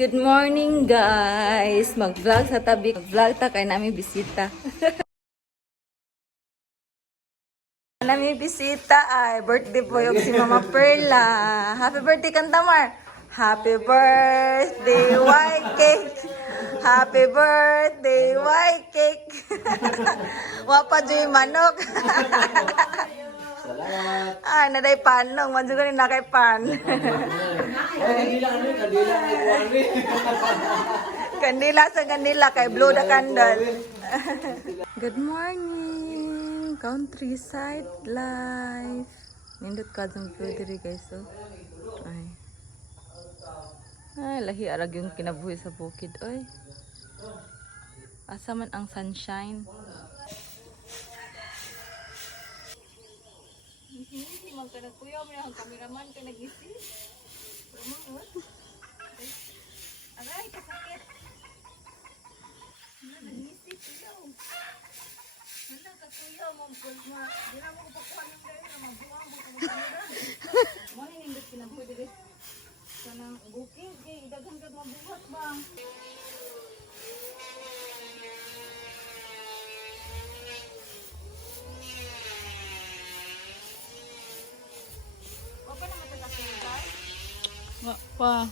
Good morning guys! Mag-vlog sa tabi. Mag-vlog ta kay namin bisita. Namin bisita ay birthday po yung si Mama Perla. Happy birthday Kantamar! Happy birthday white cake! Happy birthday white cake! Wapa dyan yung manok. Ah, naday panong. Manso ka rin na kay pan. Kandila sa kandila kay blow the candle. Good morning. Countryside life. Nindot ka dyan view diri guys. So. Ay, lahi arag yung kinabuhi sa bukid. Oy. Asa man ang sunshine. Hindi man ka nagkuyaw mo na ang kameraman ka nag-isip. Aray, kasakit. Wala, nag-isip kuyaw. Wala, kakuyaw mo. Di na mo kupakuha ng dahil na mabuang mo ka mag-kamera. Muna nindot kinabuhi dili. Kanang bukid kay idaghan ka mabuhat bang. Pa.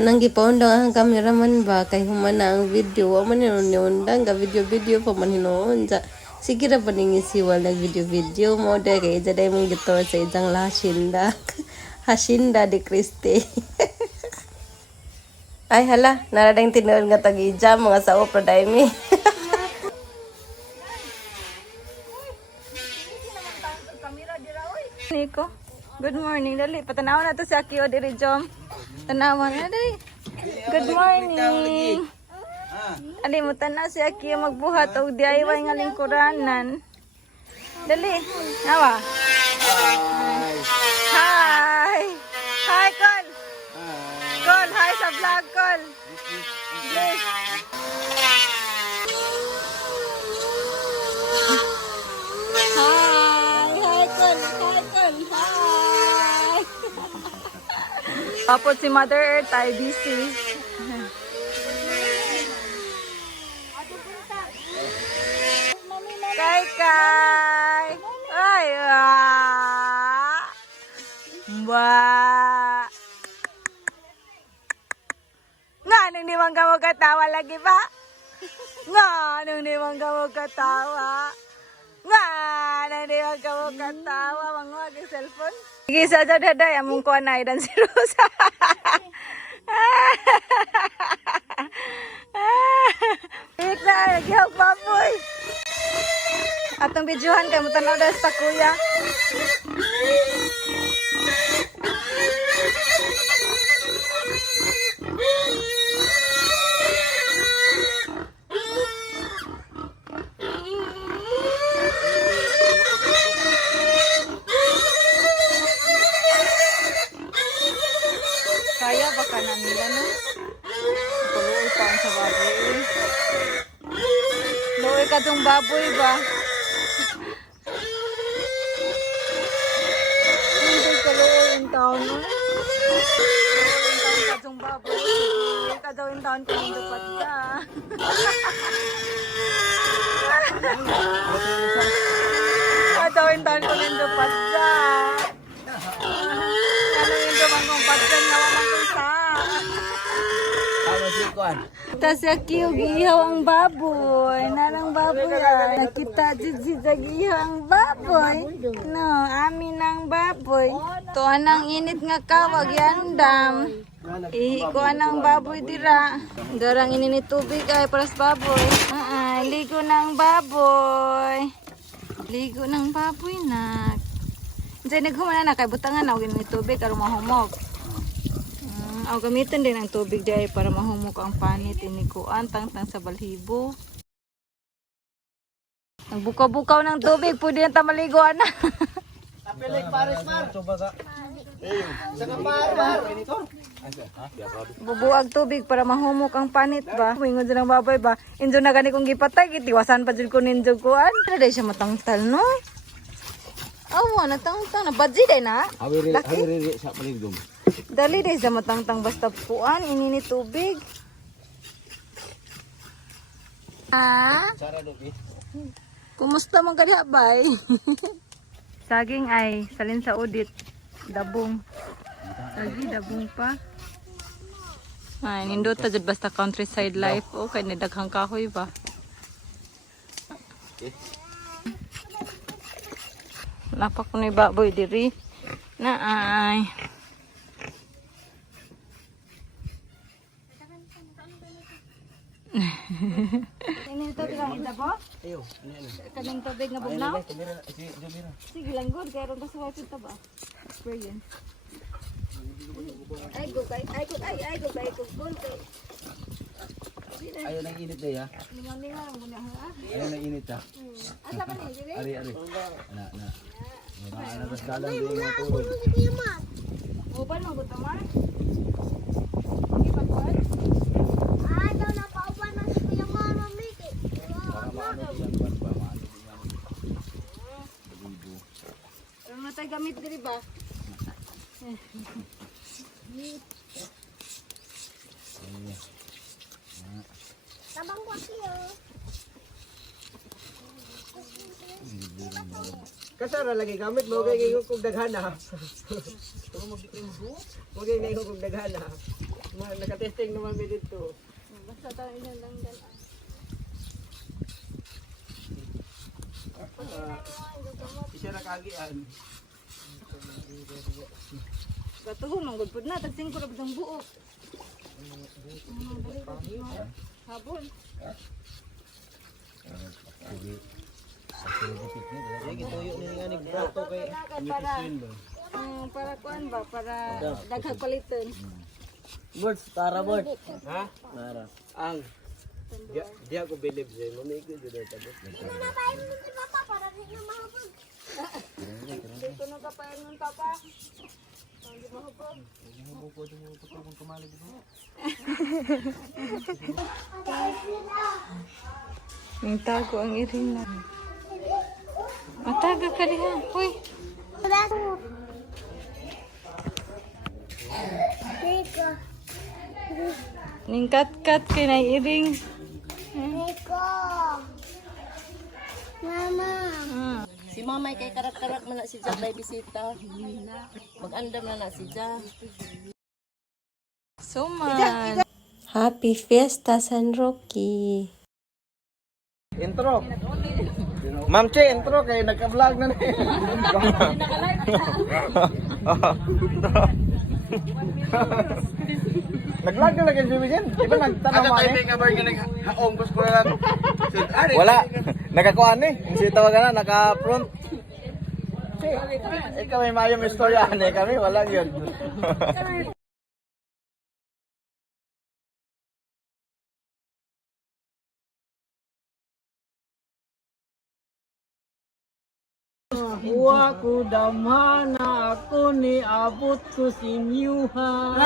Nang gipaundang ang cameraman ba kay humana ang video wa man niundang ga video pa man hinuon sa sige ra paning isiwal nag video mo dai kay jaday mong gitor sa idang hasinda hasinda de Kriste. Ay hala naradang tinuod nga tag-ija mga sao pra daymi. Niko. Good morning. Dali, patanaw na to si Akio diri Jom. Tanawan na dali. Good morning. Ali mo tanaw si Akio magbuhat og DIY nga lingkuranan. Dali. Nawa. Hi. Hi, Col. Col, hi sa vlog, Col. Bless. Tapos si Mother Earth ay busy. Kay kay. Ay ba. Nga nung di man ka mo katawa lagi ba? Nga nung di man ka mo katawa. Nga nung di man ka mo katawa. Mangwag ang cellphone. Sige sa daday among kuan na dan si Rosa. Wait na, gihok baboy. Atong videohan kay mo tanaw sa kuya. Kaya baka na nila no? Tuloy pa sa baboy. Tuloy ka tong baboy ba? Hindi tuloy yung taon no? Tuloy yung taon ka tong baboy. Tuloy ka daw yung taon kung hindi pat ka. Daw yung taon kung hindi pat ka. Ano yung dumang kong patkan nga walang kusa. Tas yakiw gihaw ang baboy. Narang baboy nakita si gihaw ang baboy. No, amin ang baboy. To anang init nga kawag yandam. Ihi ko anang baboy dira. Darang ininit tubig ay paras baboy. Ligo ng baboy. Ligo ng baboy na. Diyan naghumana na kay butangan na og tubig aron mahumog. Aw gamiton din ang tubig dai para mahumog ang panit ini kuan tangtang sa balhibo. Ang bukaw-bukaw ng tubig pwede na ta maliguan na. Apelik pares mar. Coba sa. Sa par. Bubuag tubig para mahumok ang panit ba. Mingon sa ng babay ba. Injo na gani kong gipatay, itiwasan pa dyan ko ninjo kuan. Ano dahil siya matangtal no? Awa, natang-tang na. Badzi day na. Hawiri sa paligdom. Dali day sa matang-tang basta puan. Inini tubig. Sara do eh. Kumusta mong kadihabay? Saging ay salin sa udit. Dabong. Lagi dabong pa. Ay, nindot ta jud basta countryside life. Okay, nidaghang kahoy ba? Napak ko ni baboy diri. Naay. Ini tubig lang ita po? Ayo, Kanang tubig nga bugnaw? si Jomira. Sige lang good, kaya ron kasi wala ito ba? Experience. Ay, go, cool. Ayaw nang init day ha. Ningan-ningan ang muna ha? Ayaw nang init ha. Asa pa niya, dili? Ari. Na. Ano bas dalan do mga tuloy. Uban mong gusto, Mar? Hindi pa kuwan? Para maano diyan ba maano diyan. Pero na tayo gamit diri ba? Tabang ko siya. Kasara lagi gamit mo kay ngayon kung daghan na. Mo kay ngayon kung daghan na. Nakatesting naman mi dito. Basta tayo ilan lang dalan. Isa ra kagian. Gatuhon mong gudpud na, tag 5 ra butang buok. Habol. Lagi tuyo ni nga ni prato kay Para kuan ba? Para daghang paliton. Birds para bird. Ha? Para. Ang di ako believe sa mo may good jud ta. Napain mo si Papa para di na mahubog. Dito na kapayan ng papa. Hindi mahubog. Ang tago ang irina. Mataga ka diha. Hoy. Nico. Ning kat-kat kay na iring. Nico. Mama. Si mamay kay karak-karak man na si Jack may bisita. Mag-andam na si Jack. So man. Happy Fiesta San Roque! Intro. Ma'am Che, intro kay nagka-vlog na ni. Nag-vlog na lagi si Vincent. Di ba nagtanong mo ni? ka ba haong ko lang. Wala. Nakakuan eh. Yung si tawagan na, naka-front. Ikaw may mayong istorya ni kami. Wala yun. Wa ko damana ako ni abot ko si Miuha.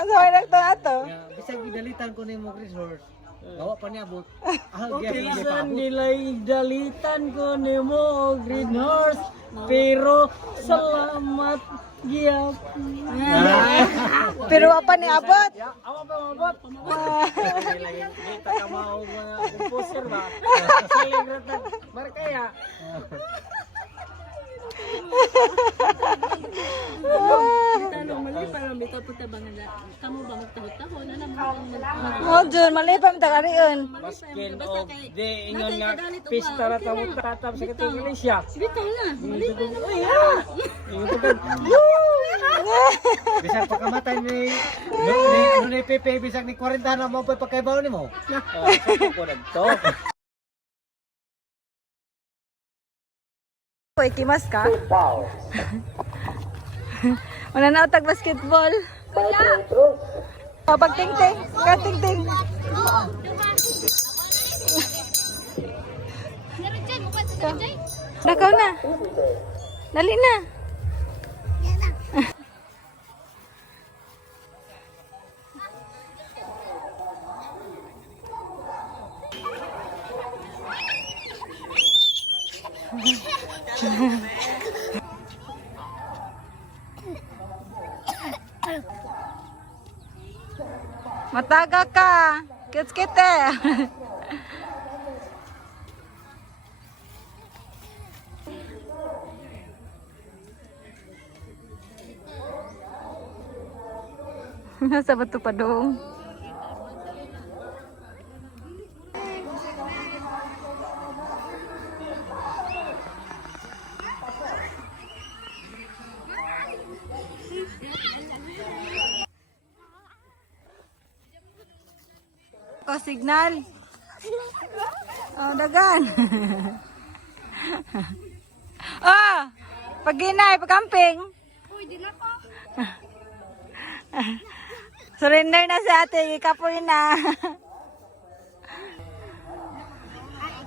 Ano ay nagtato? Bisag gidalitan ko ni mo resort. Bawa pa niya abot. Bisan nila'y dalitan ko ni mo green horse. Pero salamat giyap. Pero apa ni abot? Awa pa mabot. Kita ka mao mga composer ba? Saligratan. Markaya. Mo jud malipam ta kariyon. Baskin of the ingon nga pista ra ta mo tatam sa katong iglesia. Bitaw na. Bisag pagkamatay ni ni Pepe bisag ni 40 na mo pa pagkaibaw nimo. Sa ko nagto. Hoy, kimas ka? Wala na tag basketball. Wala. Pagtingting, katingting. Nakaw na. Dali na. Mataga ka. Kits-kite. Nasa bato pa dong. Oh, signal. Oh, dagan. Oh, pag-inay, pag-camping. Uy, di na ko. Surrender na si ate, ikapoy na.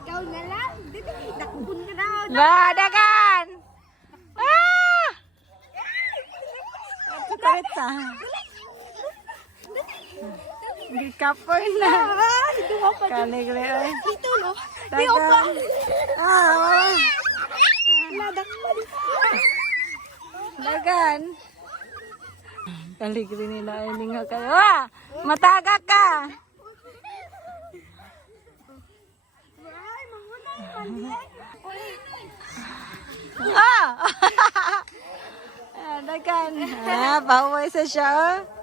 Ikaw na lang. Dito, nakubun ka na. Ba, dagan. Ah! Karit sa. Ikapoy na. Kaligre, oy. Dito, no? Dagan. Ah, Ladak pa dito. dagan. Kaligre nila, ay nga kayo. Ah! Mataga ka. Ay, mahuna. Ah! Ah, dagan. Ah, baway sa siya. Oh.